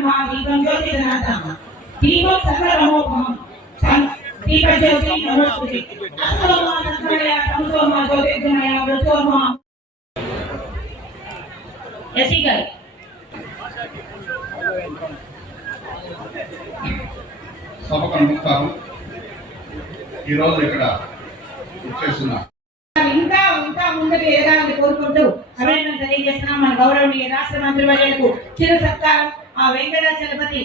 ब्रह्मा दीपं ज्योति सनातनः दीपं सकलमोघं दीपज्योति नमोस्तुते असोमा सद्गमया तमसोमा ज्योतिर्गमया वृतोमा ऐसी సభకు నమస్కారం. ఈరోజు ఇక్కడ వచ్చేస్తున్నా ఇంకా ఇంకా ముందుకు ఎదగాలని కోరుకుంటూ అభినందన తెలియజేస్తున్నాం. మన గౌరవనీయ రాష్ట్ర మంత్రి వర్యులకు చిరు సత్కారం ఆ వెంకటాచలపతి.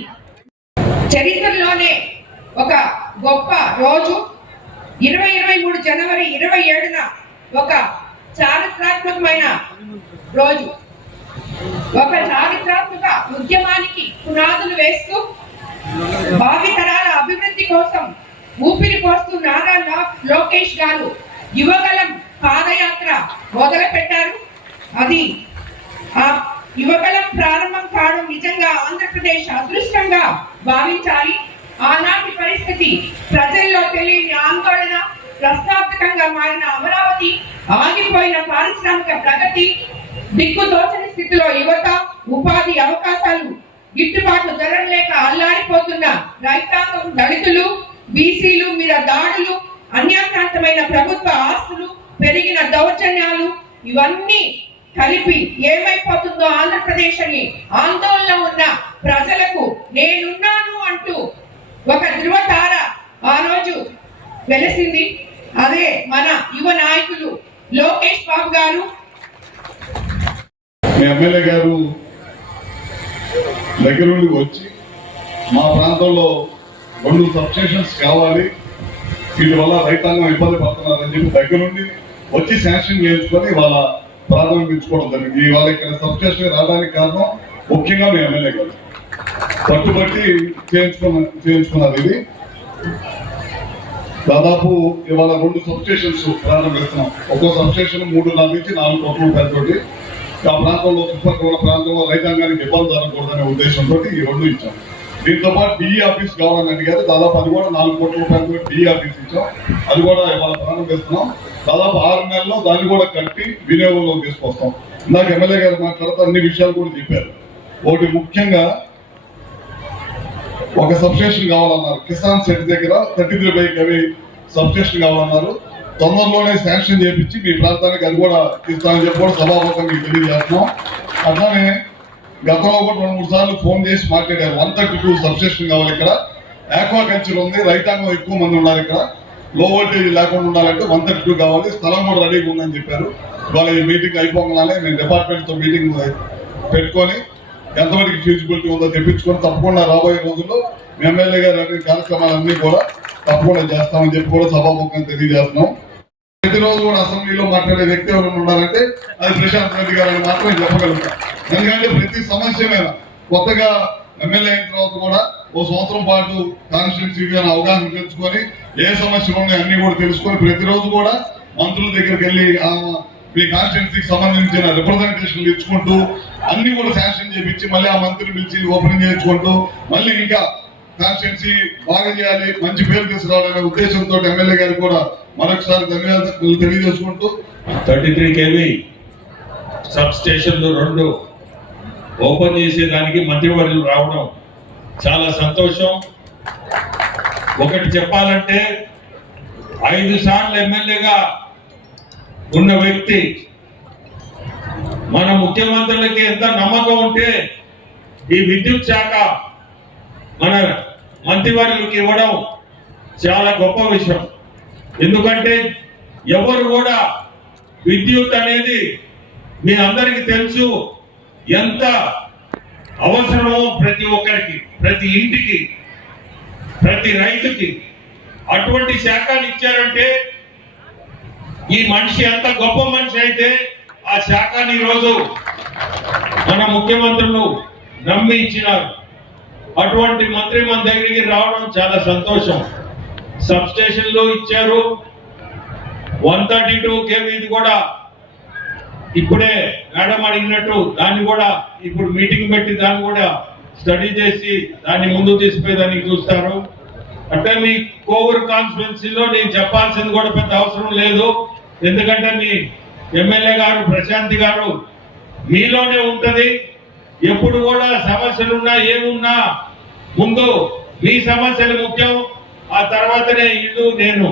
చరిత్రలోనే ఒక గొప్ప రోజు 2023 జనవరి 27న ఒక చారిత్రాత్మకమైన రోజు, ఒక చారిత్రాత్మక ఉద్యమానికి పునాదులు వేస్తూ భావితరాల అభివృద్ధి కోసం ఊపిరి పోస్తూ నారా లోకేష్ గారు యువగలం పాదయాత్ర మొదలు పెట్టారు. అది ఆ యువగలం ప్రారంభం కావడం నిజంగా ఆంధ్రప్రదేశ్ అదృష్టంగా భావించాలి. ఆనాటి పరిస్థితి, ప్రజల్లో తెలియని ఆందోళన, ప్రశ్నార్థకంగా మారిన అమరావతి, ఆగిపోయిన పారిశ్రామిక ప్రగతి, దిక్కుతోచని స్థితిలో యువత, ఉపాధి అవకాశాలు, గిట్టుబాటు ధరలు లేక అల్లాడిపోతున్న రైతాంగం, దళితులు, బీసీలు మీద దాడులు, అన్యాక్రాంతమైన ప్రభుత్వ ఆస్తులు, పెరిగిన దౌర్జన్యాలు, ఇవన్నీ కలిపి ఏమైపోతుందో ఆంధ్రప్రదేశ్ అని ఆందోళన ఉన్న ప్రజలకు నేనున్నాను అంటూ ఒక ధృవతార ఆ రోజు వెలిసింది. అదే మన యువ నాయకులు లోకేష్ బాబు గారు. ఎమ్మెల్యే గారు దగ్గర నుండి వచ్చి మా ప్రాంతంలో 2 సబ్స్టేషన్స్ కావాలి, వీటి వల్ల రైతాంగం ఇబ్బంది పడుతున్నారని చెప్పి దగ్గర నుండి వచ్చి శాంక్షన్ చేయించుకొని వాళ్ళ ప్రారంభించుకోవడం జరిగింది. ఇవాళ ఇక్కడ సబ్స్టేషన్ రావడానికి కారణం ముఖ్యంగా మీ ఎమ్మెల్యే గారు పట్టుబట్టి చేయించుకున్నారు. ఇది దాదాపు ఇవాళ 2 సబ్స్టేషన్స్ ప్రారంభిస్తున్నాం. ఒక్కో సబ్స్టేషన్ 3.5 నుంచి 4 కోట్ల రూపాయలతోటి ఆ ప్రాంతంలో చుట్టుపక్కల ప్రాంతంలో రైతాంగానికి ఇబ్బంది జరగకూడదనే ఉద్దేశంతో ఈ 2 ఇచ్చాం. దీంతో పాటు డిఈ ఆఫీస్ కావాలని అడిగారు. దాదాపు అది కూడా 4 కోట్ల రూపాయలతో డిఈ ఆఫీస్ ఇచ్చాం. అది కూడా ఇవాళ ప్రారంభిస్తున్నాం. దాదాపు 6 నెలల్లో దాన్ని కూడా కట్టి వినియోగంలోకి తీసుకొస్తాం. ఇందాక ఎమ్మెల్యే గారు మాట్లాడుతూ అన్ని విషయాలు కూడా చెప్పారు. ఒకటి ముఖ్యంగా ఒక సబ్స్టేషన్ కావాలన్నారు. కిసాన్ సెట్ దగ్గర 33 kV సబ్స్టేషన్ కావాలన్నారు. తొందరలోనే శాంక్షన్ చేయించి మీ ప్రాంతానికి అది కూడా ఇస్తామని చెప్పి కూడా సభాముఖంగా మీకు తెలియజేస్తున్నాం. అట్లానే గతంలో కూడా 2-3 సార్లు ఫోన్ చేసి మాట్లాడారు. 132 సబ్స్టేషన్ కావాలి. ఇక్కడ ఆక్వాకల్చర్ ఉంది, రైతాంగం ఎక్కువ మంది ఉన్నారు. ఇక్కడ లో వోల్టేజ్ లేకుండా ఉండాలంటే 132 కావాలి. స్థలం కూడా రెడీగా ఉందని చెప్పారు. ఇవాళ ఈ మీటింగ్ అయిపోగానే నేను డిపార్ట్మెంట్తో మీటింగ్ పెట్టుకొని ఎంతవరకు ఫీజిబిలిటీ ఉందో తెప్పించుకొని తప్పకుండా రాబోయే రోజుల్లో మీ ఎమ్మెల్యే గారు అన్ని కార్యక్రమాలన్నీ కూడా తప్పకుండా చేస్తామని చెప్పి కూడా సభాముఖంగా తెలియజేస్తున్నాం. ప్రతిరోజు కూడా అసెంబ్లీలో మాట్లాడే వ్యక్తి ఎవరైనా ఉన్నారంటే అది ప్రశాంత్ రెడ్డి గారు అని మాత్రమే చెప్పగలుగుతాం. ఎందుకంటే ప్రతి సమస్య మీద కొత్తగా ఎమ్మెల్యే అయిన తర్వాత కూడా ఓ సంవత్సరం పాటు కాన్స్టిట్యున్సీ అవగాహన పెంచుకొని ఏ సమస్యలు ఉన్నాయో అన్ని కూడా తెలుసుకొని ప్రతిరోజు కూడా మంత్రుల దగ్గరికి వెళ్ళి మీ కాన్స్టిట్యున్సీకి సంబంధించిన రిప్రజెంటేషన్లు ఇచ్చుకుంటూ అన్ని కూడా శాంక్షన్ చేయించి మళ్ళీ ఆ మంత్రిని పిలిచి ఓపెనింగ్ చేయించుకుంటూ మళ్ళీ ఇంకా కాన్స్టిట్యున్సీ బాగా చేయాలి, మంచి పేరు తీసుకురావాలనే ఉద్దేశంతో ఎమ్మెల్యే గారికి కూడా మరొకసారి ధన్యవాదాలు తెలియజేసుకుంటూ 33 kV సబ్ స్టేషన్లు 2 ఓపెన్ చేసేదానికి మంత్రివర్యులు రావడం చాలా సంతోషం. ఒకటి చెప్పాలంటే 5 సార్లు ఎమ్మెల్యేగా ఉన్న వ్యక్తి మన ముఖ్యమంత్రులకి ఎంత నమ్మకం ఉంటే ఈ విద్యుత్ శాఖ మన మంత్రివర్యులకు ఇవ్వడం చాలా గొప్ప విషయం. ఎందుకంటే ఎవరు కూడా విద్యుత్ అనేది మీ అందరికీ తెలుసు ఎంత అవసరమో, ప్రతి ఒక్కరికి, ప్రతి ఇంటికి, ప్రతి రైతుకి. అటువంటి శాఖని ఇచ్చారంటే ఈ మనిషి ఎంత గొప్ప మనిషి అయితే ఆ శాఖని ఈరోజు మన ముఖ్యమంత్రులు నమ్మి ఇచ్చినారు. అటువంటి మంత్రి మన దగ్గరికి రావడం చాలా సంతోషం. సబ్ స్టేషన్లు ఇచ్చారు. 132 kV కూడా ఇప్పుడే మేడం అడిగినట్టు దాన్ని కూడా ఇప్పుడు మీటింగ్ పెట్టి దాన్ని కూడా స్టడీ చేసి దాన్ని ముందు తీసుకుపోయేదానికి చూస్తారు. అంటే మీ కోవూరు కాన్స్టిట్యున్సీలో నేను చెప్పాల్సింది కూడా పెద్ద అవసరం లేదు. ఎందుకంటే మీ ఎమ్మెల్యే గారు ప్రశాంతి గారు మీలోనే ఉంటది. ఎప్పుడు కూడా సమస్యలున్నా ఏమున్నా ముందు మీ సమస్యలు ముఖ్యం, ఆ తర్వాతనే ఇల్లు నేను